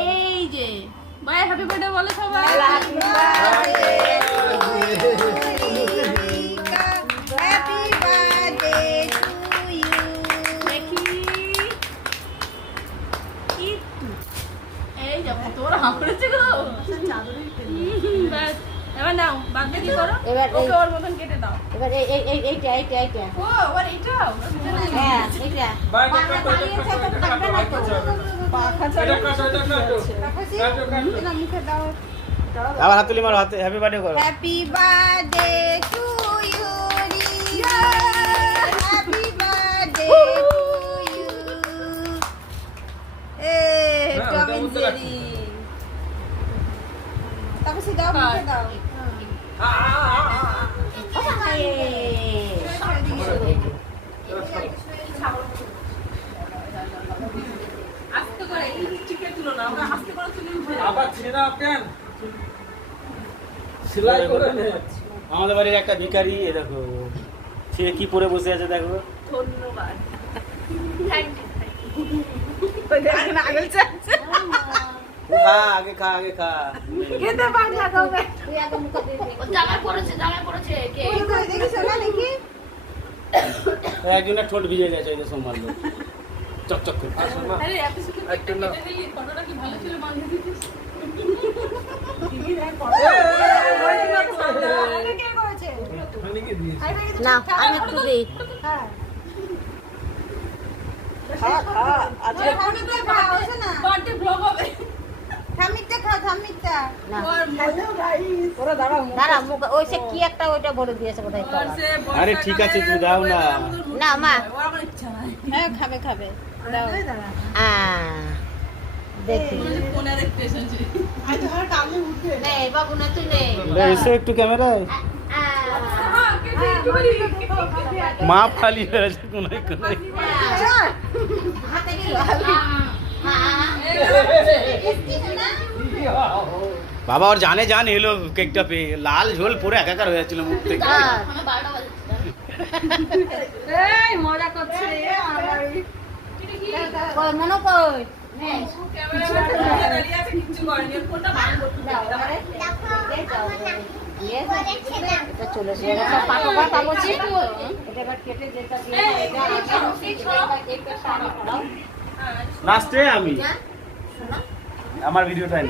এই যে bye happy birthday বলো সবাই। এবার নাও বাকি কি করো এবার ওকে ওর মতন কেটে দাও। এবার এইটা ও আবার এইটাও হ্যাঁ এইটা পাখা চালিয়ে না মুখে দাও। আবার হাত তুলি মারো, হাতে হ্যাপি বার্থডে করো। Happy birthday to you Riya, happy birthday to you. এ টম এন্ড জেরি তারপর দাও মুখে দাও। আস্তে করে এই স্টিকে তুলো না, আমরা আস্তে করে তুলে উঠে আবার ছিনা কেন সেলাই করে নে। আমাদের বাড়ির একটা ভিখারি, এ দেখো সে কি পরে বসে আছে দেখো। ধন্যবাদ থ্যাংক ইউ। ওই দেখেন আগল চাচ্ছে খা আগে খা আগে খা। খেতে পারবে না তবে তুই আগে মুখে দে দে। জামা পড়েছে কে ওই করে দেখিস না নাকি? একজনের ঠোঁট ভিজে গেছে, এই যে সোমাল চকচক করে। আরে এপিসোডে কেটে দিলি ফটোটা কি ভালো ছিল বান্ধবী দিছিস কে করেছে অনেকে দিয়েছে। না আমি একটু দেই। হ্যাঁ আজকে থামিতে খাও আছে না? বার্থডে ব্লগ হবে থামিতে খাও থামিতে। না হ্যালো গাইস ওরা দাঁড়াও দাঁড়া মুখ ওই সে কি একটা ওইটা ভরে দিয়েছে বোধহয় তো। আরে ঠিক আছে, তুই দাও না। না মা ওরা আমার ইচ্ছা নাই হ্যাঁ খাবে খাবে দাও। দেখি ফোনের একটা এসেছে আই তো আর কামে উঠে নে বাবু না তুই নে। এসো একটু ক্যামেরায়। হ্যাঁ কেটে বলি মা ফালি হয়েছে কোনায় কোনায়। হাতে দিল বাবা ওর জানে জান এলো কেকটা পেয়ে, লাল ঝোল পুরো একাকার হয়ে যাচ্ছিল মুখ থেকে। এই মজা করছে রে আমার কই মনো কই ক্যামেরা দাঁড়িয়ে আছে কিছু করেনি ফোনটা বাইরে করতে দাও এটা চলে এসে গেছে পাকা পাকা বলছি এটা এবার কেটে যেটা দিয়ে এটা লাস্টে আমি আমার ভিডিওটা